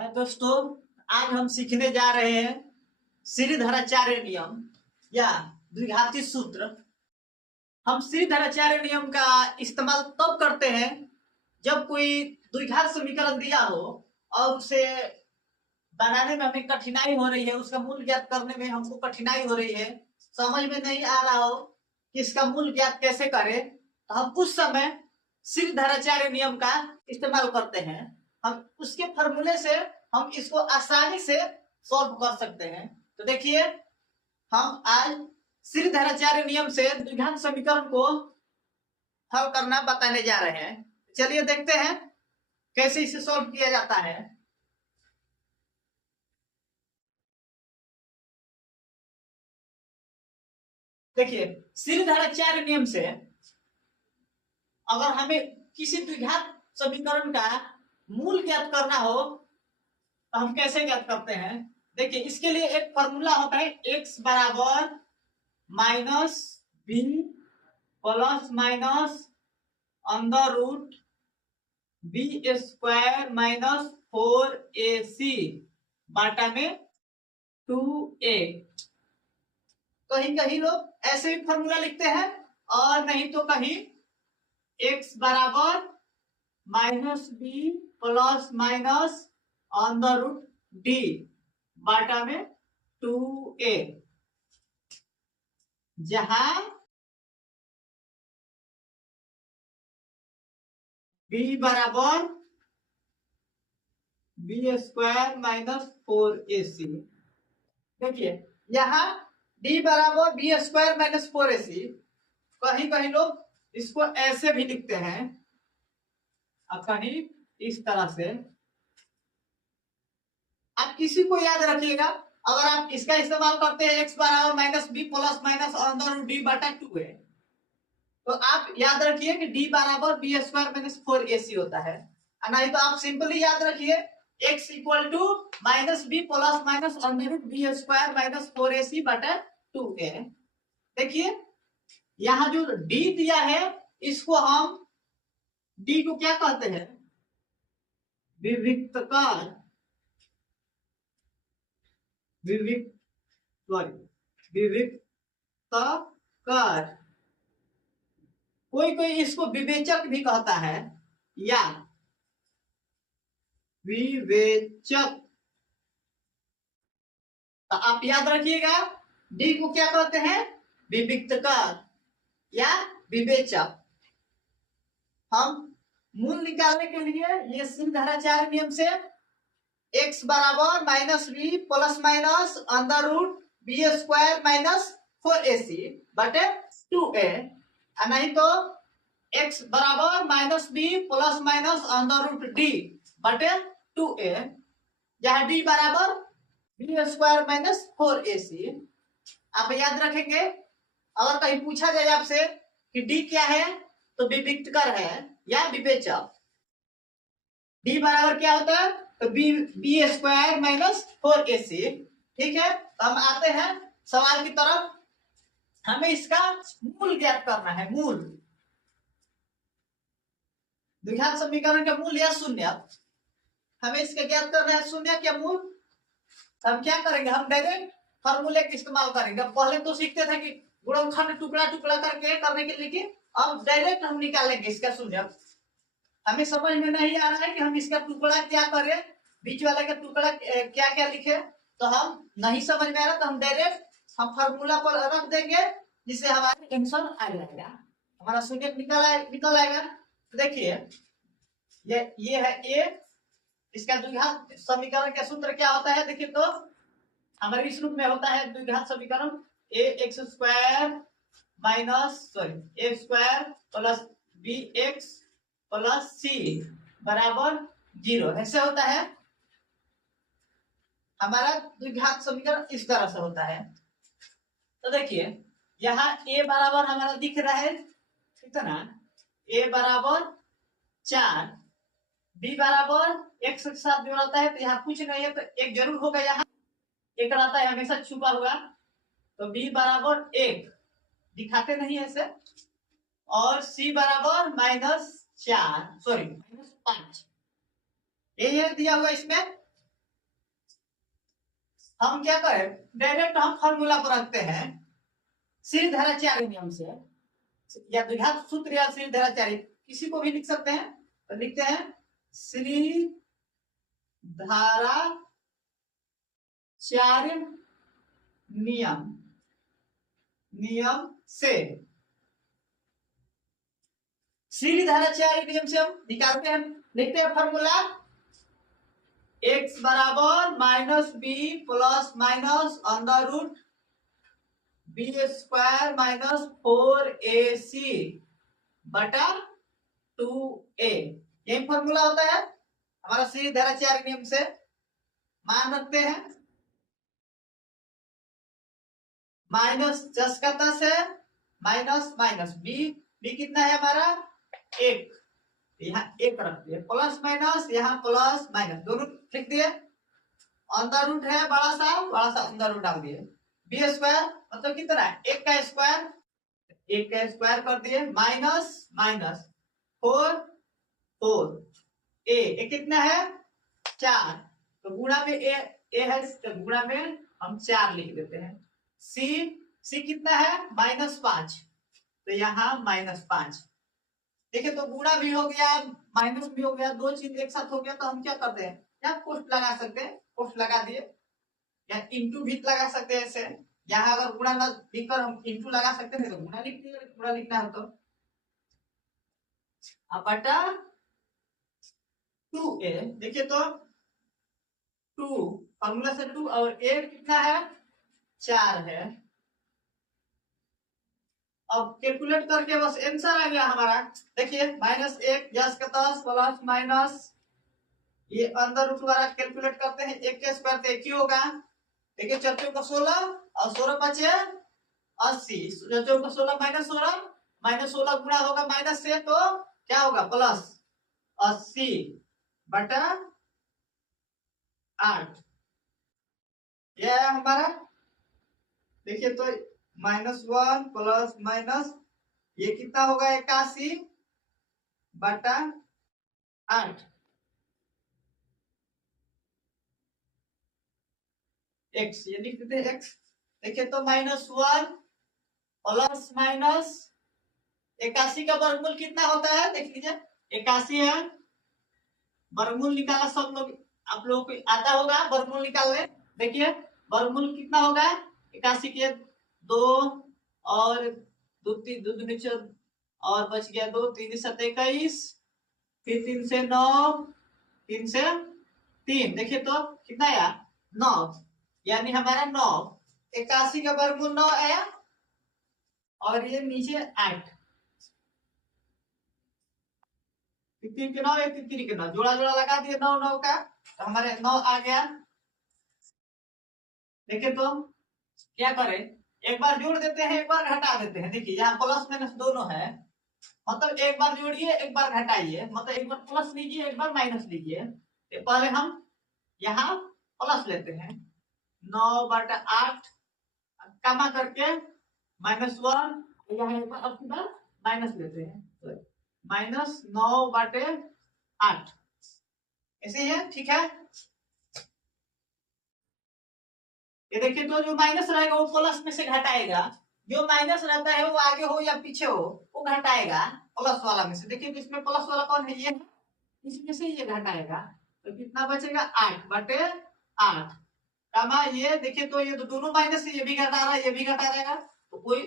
दोस्तों, आज हम सीखने जा रहे हैं श्रीधराचार्य नियम या द्विघाती सूत्र। हम श्रीधराचार्य नियम का इस्तेमाल तब करते हैं जब कोई द्विघात समीकरण दिया हो और उसे बनाने में हमें कठिनाई हो रही है, उसका मूल ज्ञात करने में हमको कठिनाई हो रही है, समझ में नहीं आ रहा हो कि इसका मूल ज्ञात कैसे करें, तो हम उस समय श्रीधराचार्य नियम का इस्तेमाल करते हैं। हम उसके फॉर्मूले से हम इसको आसानी से सॉल्व कर सकते हैं। तो देखिए, हम आज श्रीधराचार्य नियम से द्विघात समीकरण को हल करना बताने जा रहे हैं। चलिए देखते हैं कैसे इसे सॉल्व किया जाता है। देखिए, श्रीधराचार्य नियम से अगर हमें किसी द्विघात समीकरण का मूल ज्ञात करना हो तो हम कैसे ज्ञात करते हैं। देखिए, इसके लिए एक फॉर्मूला होता है x बराबर minus B plus minus under root B square minus 4ac बाटा में 2a। कहीं कहीं लोग ऐसे भी फॉर्मूला लिखते हैं और नहीं तो कहीं x बराबर minus B plus minus under root D बाटा में 2a, जहां b बराबर बी स्क्वायर माइनस 4ac। देखिए, यहाँ d बराबर बी स्क्वायर माइनस 4ac, कहीं कहीं लोग इसको ऐसे भी लिखते हैं और कहीं इस तरह से। आप किसी को याद रखिएगा, अगर आप इसका इस्तेमाल करते हैं x बराबर minus B plus minus under root D बटा 2a, तो आप याद रखिए कि d बराबर बी स्क्वायर माइनस 4ac होता है। नहीं तो आप सिंपली याद रखिए x equal to minus B plus minus under root B square minus 4ac बटा 2a। देखिए, यहाँ जो d दिया है इसको हम d को क्या कहते हैं, विविक्तकार विविक्तकार। कोई कोई इसको विवेचक भी कहता है या विवेचक। तो आप याद रखिएगा डी को क्या कहते हैं, विविक्तकार या विवेचक। हम मूल निकालने के लिए ये श्रीधराचार्य नियम से x बराबर minus B plus minus under root B square minus 4ac बटे 2a, नहीं तो x बराबर minus B plus minus under root D बटे 2a, जहां d बराबर बी स्क्वायर माइनस 4ac। आप याद रखेंगे, अगर कहीं पूछा जाए आपसे कि d क्या है तो विविक्तकर है या विवेचक। d बराबर क्या होता है तो बी स्क्वायर माइनस 4ac। ठीक है, तो हम आते हैं सवाल की तरफ। हमें इसका मूल ज्ञात करना है। मूल द्विघात समीकरण का मूल या शून्य, हमें इसका ज्ञात करना है, शून्य क्या मूल। हम क्या करेंगे, हम डायरेक्ट फॉर्मूले का इस्तेमाल करेंगे। पहले तो सीखते थे कि गुणनखंड टुकड़ा टुकड़ा करके करने के लिए, अब डायरेक्ट हम निकालेंगे इसका शून्य। हमें समझ में नहीं आ रहा है कि हम इसका टुकड़ा क्या करें, बीच वाले का टुकड़ा क्या क्या लिखे, तो हम नहीं समझ में आ रहा तो हम डायरेक्ट हम फार्मूला पर रख देंगे, जिससे हमारा आंसर आ जाएगा, हमारा शून्य निकल आएगा। तो देखिए, ये है ए। इसका द्विघात समीकरण का सूत्र क्या होता है, देखिए तो हमारे इस रूप में होता है द्विघात समीकरण A X square minus A square plus B X plus C बराबर 0। ऐसे होता है हमारा द्विघात समीकरण, इस तरह से होता है। तो देखिए, यहाँ a बराबर हमारा दिख रहा है कितना, a बराबर 4, b बराबर x के साथ जो रहता है तो यहाँ कुछ नहीं है तो एक जरूर होगा, यहाँ एक रहता है हमेशा छुपा हुआ, तो b बराबर 1 दिखाते नहीं ऐसे, और c बराबर माइनस 5 ये दिया हुआ इसमें। हम क्या करें, डायरेक्ट हम फॉर्मूला पर रखते हैं सीधी धाराचार्य नियम से, या द्विघात सूत्र या सीधी धाराचार्य, किसी को भी लिख सकते हैं। तो लिखते हैं सीधी धाराचार्य नियम, नियम से, सीधी धाराचार्य नियम से हम निकालते हैं, लिखते हैं फॉर्मूला x बराबर minus B plus minus under root B square minus 4ac बटा 2a, यही फॉर्मूला होता है हमारा सीधी धाराचार्य नियम से। मान रखते हैं माइनस 10 का 10 है, माइनस माइनस बी कितना है हमारा 1, यहाँ 1 रख दिए, प्लस माइनस यहाँ प्लस माइनस दोनों लिख दिए, अंदर रूट है बड़ा सा अंदर रूट डाल दिए, बी स्क्वायर मतलब कितना है 1 का स्क्वायर, 1 का स्क्वायर कर दिए, माइनस माइनस 4 ए कितना है 4, तो गुणा में ए है, तो गुणा में हम 4 लिख देते हैं। सी कितना है -5, तो यहाँ -5, देखिए तो गुणा भी हो गया माइनस भी हो गया, दो चीज एक साथ हो गया, तो हम क्या करते हैं या कोष्ट लगा सकते हैं, कोष्ट लगा दिए, या इंटू भी लगा सकते हैं ऐसे, यहाँ अगर गुणा ना लिखकर हम इंटू लगा सकते हैं तो गुणा लिख दिए, गुणा लिखना है तो बटा 2a, देखिए तो 2 फॉर्मूला से 2 और a कितना है 4 है। अब कैलकुलेट करके बस आंसर आ गया हमारा, देखिए -1 10 का 10 प्लस माइनस ये अंदर रूट वाला कैलकुलेट करते हैं, 1 के स्क्वायर तो 1 ही होगा, देखिए 4 को 16 और 16 बचे 80, 4 को 16 -16 गुणा होगा माइनस से, तो क्या होगा प्लस 80 बटा 8, यह है हमारा, देखिए तो -1 प्लस माइनस ये कितना होगा 81 बटा 8, x ये लिख देते हैं x, देखिए तो -1 प्लस माइनस 81 का वर्गमूल कितना होता है देख लीजिए, 81 है, वर्गमूल निकाला सब लोग, आप लोगों को आता होगा वर्गमूल निकालने, देखिए वर्गमूल कितना होगा 81 के 2 और 2 नीचे और बच गया 2, 3 7 21, फिर 3 से 9, 3 से 3, देखिए तो कितना आया 9, यानी हमारा 9, 81 का वर्गमूल 9 आया, और ये नीचे 8, 3 के 9 3 के 9 जोड़ा जोड़ा लगा दिए 9 9 का, तो हमारे 9 आ गया। देखिए तो क्या करें, एक बार जोड़ देते हैं एक बार घटा देते हैं, देखिए यहाँ प्लस माइनस दोनों है, मतलब एक बार जोड़िए एक बार घटाइए, मतलब एक बार प्लस लीजिए एक बार माइनस लीजिए, तो पहले हम यहाँ प्लस लेते हैं 9/8 कमा करके -1, यहाँ एक बार अब माइनस लेते हैं, -9/8 ऐसे ही है, ठीक है। ये देखिए तो जो माइनस रहेगा वो प्लस में से घटाएगा, जो माइनस रहता है वो आगे हो या पीछे हो वो घटाएगा प्लस वाला में से, देखिए तो इसमें प्लस वाला कौन है ये है, इसमें से ये घटाएगा, तो कितना बचेगा 8/8 कमा ये, देखिए तो ये तो दोनों माइनस से ये भी घटा रहा है ये भी घटा रहेगा, तो कोई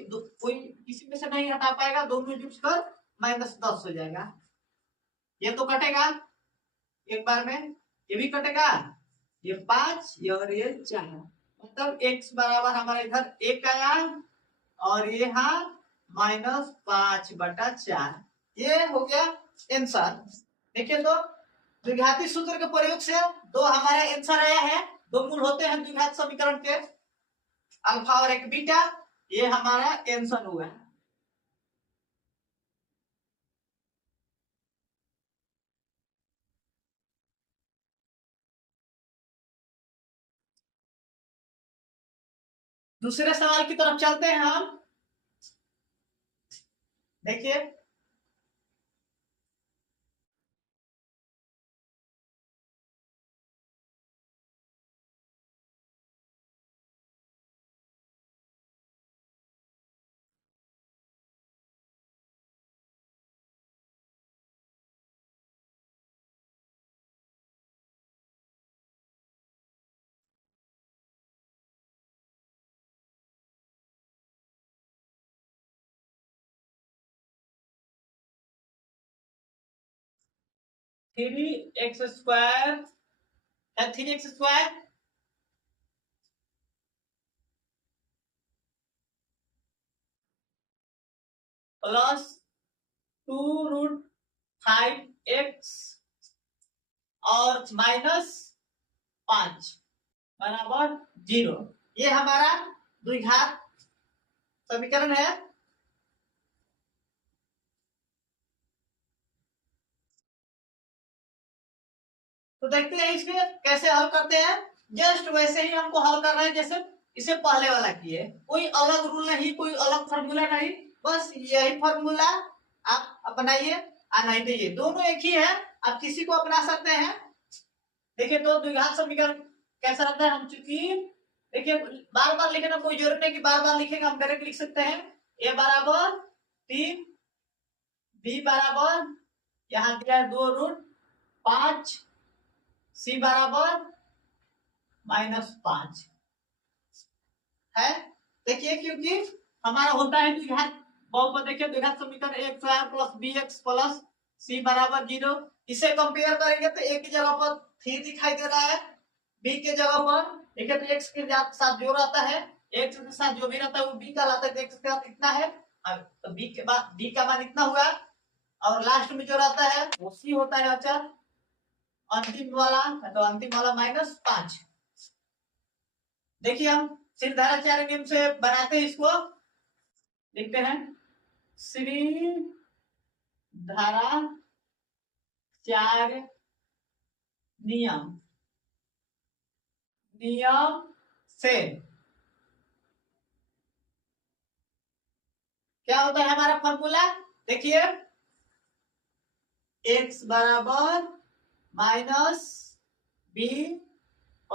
किसी में से नहीं घटा पाएगा, दोनों जुड़कर -10 हो जाएगा, ये तो कटेगा एक बार में, ये भी कटेगा, ये 5 और ये 4, मतलब x बराबर हमारा इधर 1 आया और ये यहाँ -5/4, ये हो गया आंसर। देखिए तो द्विघाती सूत्र के प्रयोग से दो हमारे आंसर आया है, दो मूल होते हैं द्विघात समीकरण के, अल्फा और एक बीटा, ये हमारा आंसर हुआ। दूसरे सवाल की तरफ चलते हैं हम, देखिए 3x² है 3x² प्लस 2√5x और -5 बराबर 0। ये हमारा द्विघात समीकरण है। तो देखते हैं इसमें कैसे हल करते हैं। जस्ट वैसे ही हमको हल करना है जैसे इसे पहले वाला किए, कोई अलग रूल नहीं, कोई अलग फॉर्मूला नहीं, बस यही फॉर्मूला आप अपनाइए। नहीं तो ये दोनों एक ही है, आप किसी को अपना सकते हैं। देखिए तो द्विघात समीकरण कैसा रहता है, हम चूंकि देखिए बार बार लिखने कोई जरूरत नहीं कि बार बार लिखेंगे, हम डायरेक्ट लिख सकते हैं। a बराबर 3, b बराबर यहाँ दिया है 2√5, c बराबर -5 है। देखिए क्योंकि हमारा होता है द्विघात बहुपद, देखिए द्विघात समीकरण a² + bx + c बराबर 0। इसे कंपेयर करेंगे तो a की जगह पर 3 दिखाई दे रहा है, b की जगह पर देखिए तो x के साथ जो रहता है, x के साथ जो भी रहता है वो b का लाता है, तो x के साथ इतना है, तो b के बाद b का मान इतना हुआ, और लास्ट में जो रहता है वो c होता है अचर अंतिम वाला, तो अंतिम वाला -5। देखिए हम सिद्धांताचार्य नियम से बनाते हैं इसको, लिखते हैं श्री धारा 4 नियम से क्या होता है हमारा फॉर्मूला। देखिए x बराबर -b ±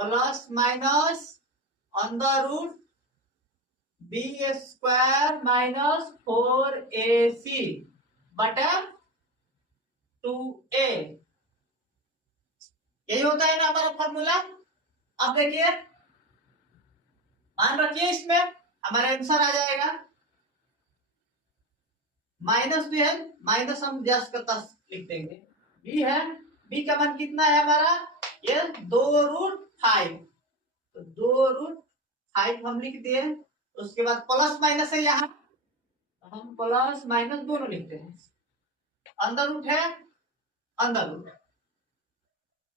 √b² - 4ac बटा 2a, यही होता है ना हमारा फॉर्मूला। अब देखिए मान रखिए इसमें हमारा आंसर आ जाएगा, माइनस भी है, माइनस हम जस्ट का तस लिख देंगे, बी है, बी का मान कितना है हमारा, ये 2√5, तो 2√5 हम लिख दिए। उसके बाद प्लस माइनस है यहाँ, हम प्लस माइनस दोनों लिखते हैं, अंदर रूट है, अंदर रूट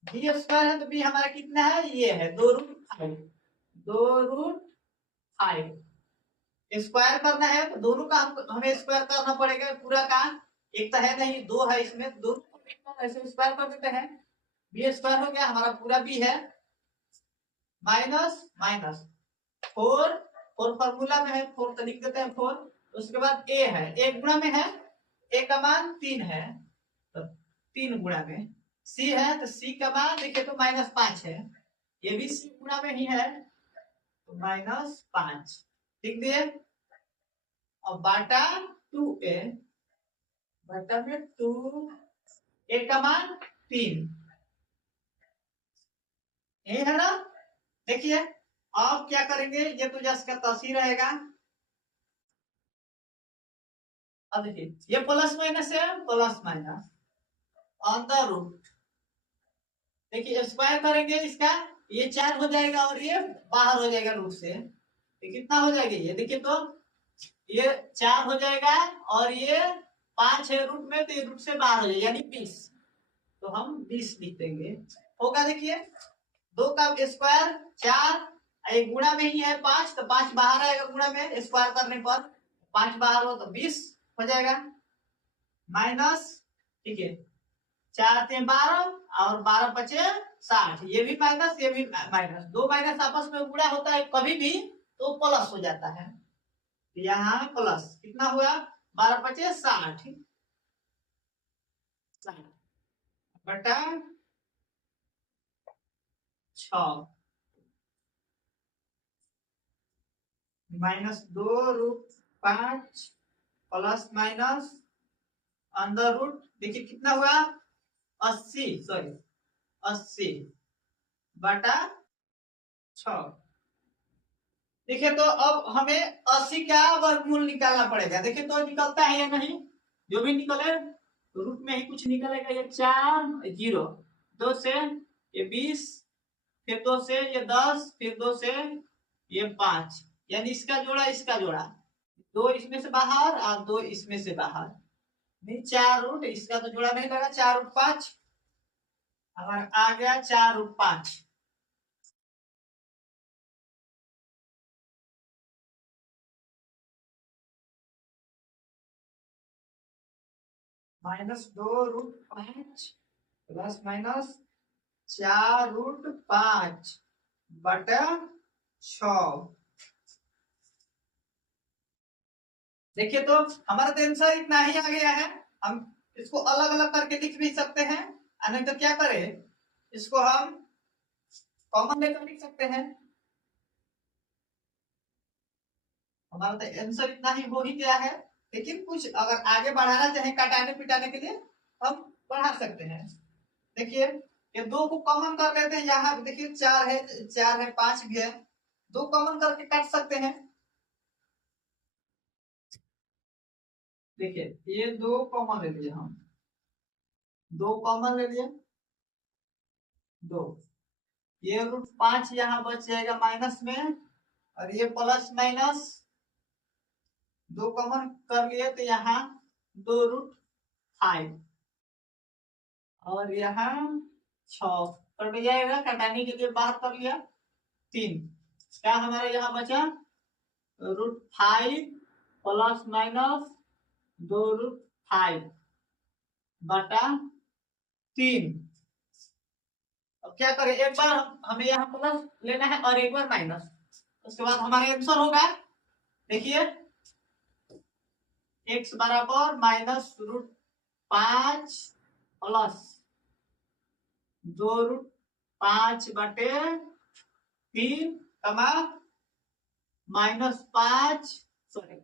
b² है, तो b हमारा कितना है, ये है 2√5, 2√5 स्क्वायर करना है तो दोनों का हमें स्क्वायर करना पड़ेगा पूरा का, एक तो है नहीं, दो है इसमें, दो ऐसे स्क्वायर कर देते हैं, b² हो गया हमारा पूरा b है, माइनस माइनस 4 फॉर्मूला में है 4 तो लिख देते हैं 4। उसके बाद a है, a गुणा में है, a का मान 3 है तो 3 गुणा में, c है तो c का मान देखिए तो -5 है, ये भी c गुणा में ही है तो -5 लिख दिए। और बाटा 2a, बाटा में 2, a का मान 3, यही है ना। देखिए अब क्या करेंगे, ये तो जस्ट का तसी रहेगा। अब देखिए ये प्लस माइनस है, प्लस माइनस अंदर रूट, देखिए स्क्वायर करेंगे इसका, ये 4 हो जाएगा और ये बाहर हो जाएगा रूट से, तो कितना हो जाएगा ये देखिए तो ये 4 हो जाएगा और ये 5 है रूट में, तो ये रूट से बाहर हो जाएगा यानी 20, तो हम 20 लिख देंगे, होगा देखिए 2 का स्क्वायर 4, एक गुणा में ही है 5, तो 5 बाहर आएगा गुणा में, स्क्वायर करने पर 5 बाहर हो तो 20 हो जाएगा, माइनस ठीक है 4 से 12 और 12 बचे 60, ये भी माइनस ये भी माइनस, दो माइनस आपस में गुणा होता है कभी भी तो प्लस हो जाता है, यहाँ प्लस कितना हुआ 12 बचे 60 बटा 6 -2√5 प्लस माइनस अंदर रूट, देखिए कितना हुआ 80, सॉरी 80 बटा 6। देखिए तो अब हमें 80 का वर्गमूल निकालना पड़ेगा, देखिए तो निकलता है या नहीं, जो भी निकले रूट में ही कुछ निकलेगा, ये 4 0, 2 से ये 20, फिर 2 से ये 10, फिर 2 से ये 5, यानी इसका जोड़ा इसका जोड़ा, 2 इसमें से बाहर और 2 इसमें से बाहर, नहीं 4 रूट, इसका तो जोड़ा नहीं लगा, 4 रूट 5 हमारा आ गया, 4 root 5। -2 root 5 plus minus 4 root 5 बटा 6। देखिए तो हमारा तो आंसर इतना ही आ गया है। हम इसको अलग अलग करके लिख भी सकते हैं, नहीं तो क्या करें, इसको हम कॉमन लेकर लिख सकते हैं। हमारा तो आंसर इतना ही हो ही गया है, लेकिन कुछ अगर आगे बढ़ाना चाहे काटाने पिटाने के लिए हम बढ़ा सकते हैं। देखिए ये 2 को कॉमन कर लेते हैं, यहाँ देखिए 4 है, 4 है, 5 भी है, 2 कॉमन करके काट सकते हैं। देखिए ये 2 कॉमन ले लिए हम, 2 कॉमन ले लिए, 2, ये रूट 5 यहाँ बच जाएगा माइनस में, और ये प्लस माइनस 2 कॉमन कर लिए तो यहाँ 2 रूट 5, और यहाँ 6 कट जाएगा, कटाने के लिए बाहर कर लिया 3, क्या हमारा यहाँ बचा रूट 5 प्लस माइनस 2 रूट 5 बटा 3। अब क्या करें, एक बार हमें यहाँ प्लस लेना है और एक बार माइनस, उसके बाद हमारा आंसर होगा। देखिए x बराबर माइनस रूट 5 प्लस 2 रूट 5 बटे 3 कमा -5 सॉरी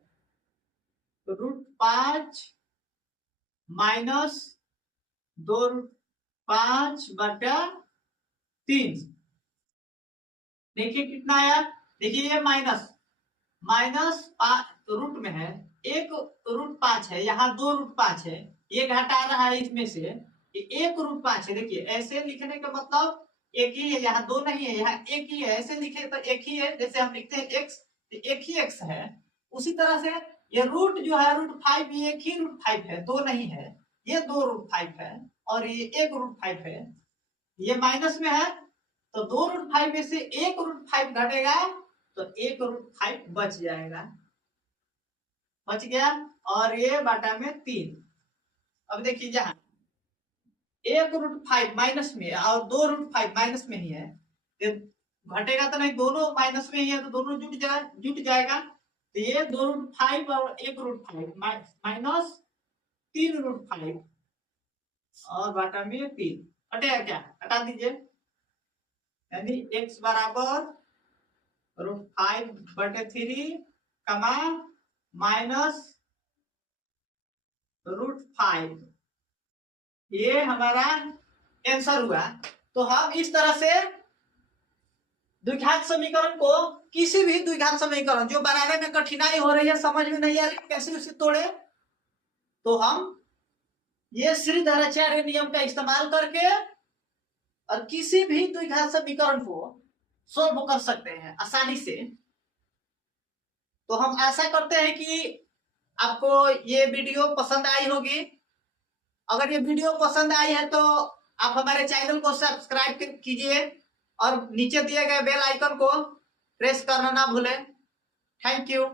रूट 5 माइनस 2 रूट 5 बटा 3। देखिए कितना आया, देखिए ये माइनस माइनस रूट में है, एक रूट 5 है, यहाँ 2 रूट 5 है, ये घटा रहा है इसमें से, एक रूट 5 है। देखिए ऐसे लिखने का मतलब एक ही है, यहाँ 2 नहीं है, यहाँ एक ही है, ऐसे लिखे तो एक ही है, जैसे हम लिखते हैं x, एक ही x है। उसी तरह से ये रूट जो है रूट 5, ये एक ही रूट 5 है, 2 नहीं है, ये 2 रूट 5 है, और ये 1 रूट 5 है, ये माइनस में है, तो 2 रूट 5 में से 1 रूट 5 घटेगा, तो 1 रूट 5 बच जाएगा, बच गया, और ये बाटा में 3। अब देखिए जहां 1 रूट 5 माइनस में और 2 रूट 5 माइनस में ही है, घटेगा तो नहीं, दोनों माइनस में ही है, तो दोनों जुट जाएगा, तो ये 2 रूट 5 और 1 रूट 5 माइनस 3 रूट 5 और बाटा में 3, हटेगा क्या, हटा दीजिए, यानी x बराबर रूट 5 बटे 3 कमा माइनस रूट 5, ये हमारा आंसर हुआ। तो हम इस तरह से द्विघात समीकरण को, किसी भी द्विघात समीकरण जो बनाने में कठिनाई हो रही है, समझ में नहीं आ रही कैसे उसे तोड़े, तो हम ये श्रीधराचार्य नियम का इस्तेमाल करके और किसी भी द्विघात समीकरण को सोल्व कर सकते हैं आसानी से। तो हम आशा करते हैं कि आपको ये वीडियो पसंद आई होगी। अगर ये वीडियो पसंद आई है तो आप हमारे चैनल को सब्सक्राइब कीजिए और नीचे दिए गए बेल आइकन को प्रेस करना ना भूलें। Thank you.